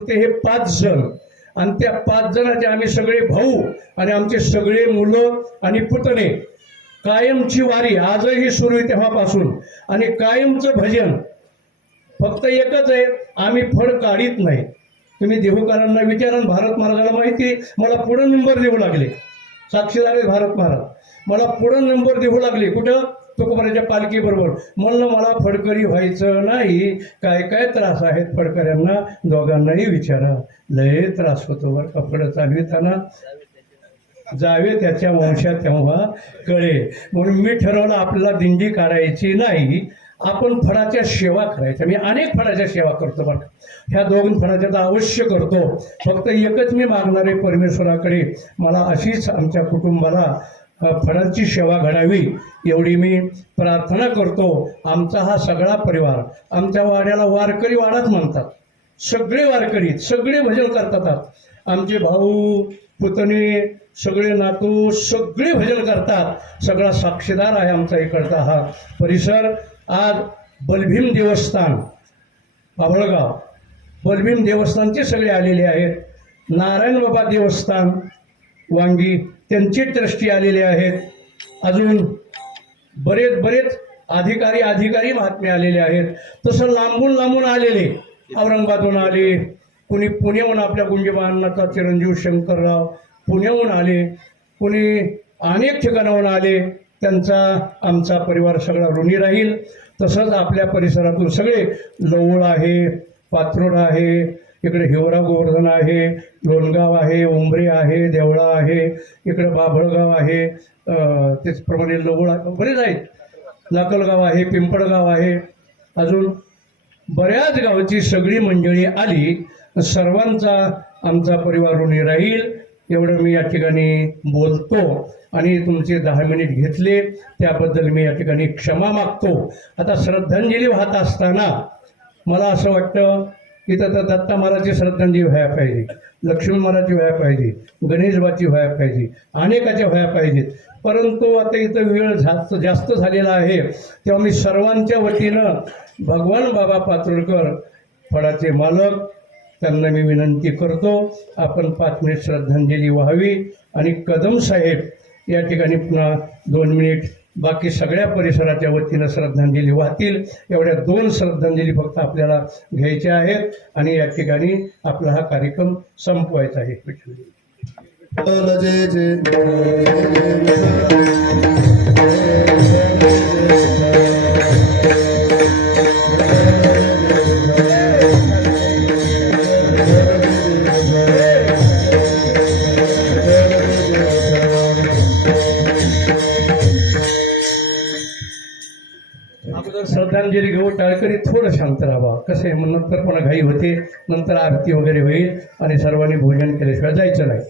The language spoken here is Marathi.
ते हे 5 जण आणि त्या 5 जणांचे आम्ही सगळे भाऊ आणि आमचे सगळे मुलं आणि पुतणे कायमची वारी आजही सुरू आहे तेव्हापासून आणि कायमचं भजन फक्त एकच आहे, आम्ही फळ काढीत नाही. तुम्ही देहूकरांना विचारा, भारत महाराजाला माहिती मला पुढं नंबर देऊ लागले, साक्षीदार आहे भारत महाराज, मला पुढं नंबर देऊ लागले कुठं तुकोबाराच्या पालखीबरोबर. म्हणलं मला फडकरी व्हायचं नाही, काय काय त्रास आहेत फडकऱ्यांना दोघांनाही विचारा, लय त्रास होतो बरं कपडं चालविताना, जावे त्याच्या वंशात तेव्हा कळे. म्हणून मी ठरवलं आपल्याला दिंडी काढायची नाही, आपण फळाच्या सेवा करायच्या. मी अनेक फळाच्या सेवा करतो बरं, ह्या 2 फळाच्या तर अवश्य करतो. फक्त एकच मी मागणार आहे परमेश्वराकडे, मला अशीच आमच्या कुटुंबाला फळांची सेवा घडावी एवढी मी प्रार्थना करतो. आमचा हा सगळा परिवार, आमच्या वाड्याला वारकरी वाडाच म्हणतात, सगळे वारकरी सगळे भजन करतात. आमचे भाऊ पुतणे सगळे नातू सगळे भजन करतात, सगळा साक्षीदार आहे आमचा इकडचा हा परिसर. आज बलभीम देवस्थान बाभळगाव, बलभीम देवस्थानचे सगळे आलेले आहेत. नारायण बाबा देवस्थान वांगी त्यांचे ट्रस्टी आलेले आहेत. अजून बरेच अधिकारी महात्मे आलेले आहेत. तसं लांबून आलेले, औरंगाबादहून आले, कुणी पुण्याहून आपल्या गुंजेबानाचा चिरंजीव शंकरराव पुण्याहून आले, कुणी अनेक ठिकाणाहून आले. त्यांचा आमचा परिवार सगळा ऋणी राहील. तसंच आपल्या परिसरातून सगळे लवळ आहे, पात्रोड आहे, इकडे हिवरा गोवर्धन आहे, लोणगाव आहे, उंबरे आहे, देवळा आहे, इकडे बाभळगाव आहे, त्याचप्रमाणे लवळ बरेच आहेत, लाकलगाव आहे, पिंपळगाव आहे, अजून बऱ्याच गावची सगळी मंडळी आली. सर्वांचा आमचा परिवार ऋणी राहील एवढं मी या ठिकाणी बोलतो आणि तुमचे 10 मिनिट घेतले त्याबद्दल मी या ठिकाणी क्षमा मागतो. आता श्रद्धांजली वाहत असताना मला असं वाटतं की तर दत्ता महाराजची श्रद्धांजली व्हायला पाहिजे, लक्ष्मण महाराजची व्हायला पाहिजे, गणेशबाची व्हायला पाहिजे, अनेकाच्या व्हायला पाहिजेत. परंतु आता इथं वेळ जास्त झालेला आहे, तेव्हा मी सर्वांच्या वतीनं भगवान बाबा पातुरकर फळाचे मालक त्यांना मी विनंती करतो, आपण 5 मिनिट श्रद्धांजली व्हावी आणि कदम साहेब या ठिकाणी पुन्हा 2 मिनिट बाकी सगळ्या परिसराच्या वतीनं श्रद्धांजली वाहतील. एवढ्या 2 श्रद्धांजली फक्त आपल्याला घ्यायच्या आहेत आणि या ठिकाणी आपला हा कार्यक्रम संपवायचा आहे. श्रद्धांजली घेऊ, टाळकरी थोडं शांत राहावा, कसं आहे मग नंतर पुन्हा घाई होते, नंतर आरती वगैरे होईल आणि सर्वांनी भोजन केल्याशिवाय जायचं नाही.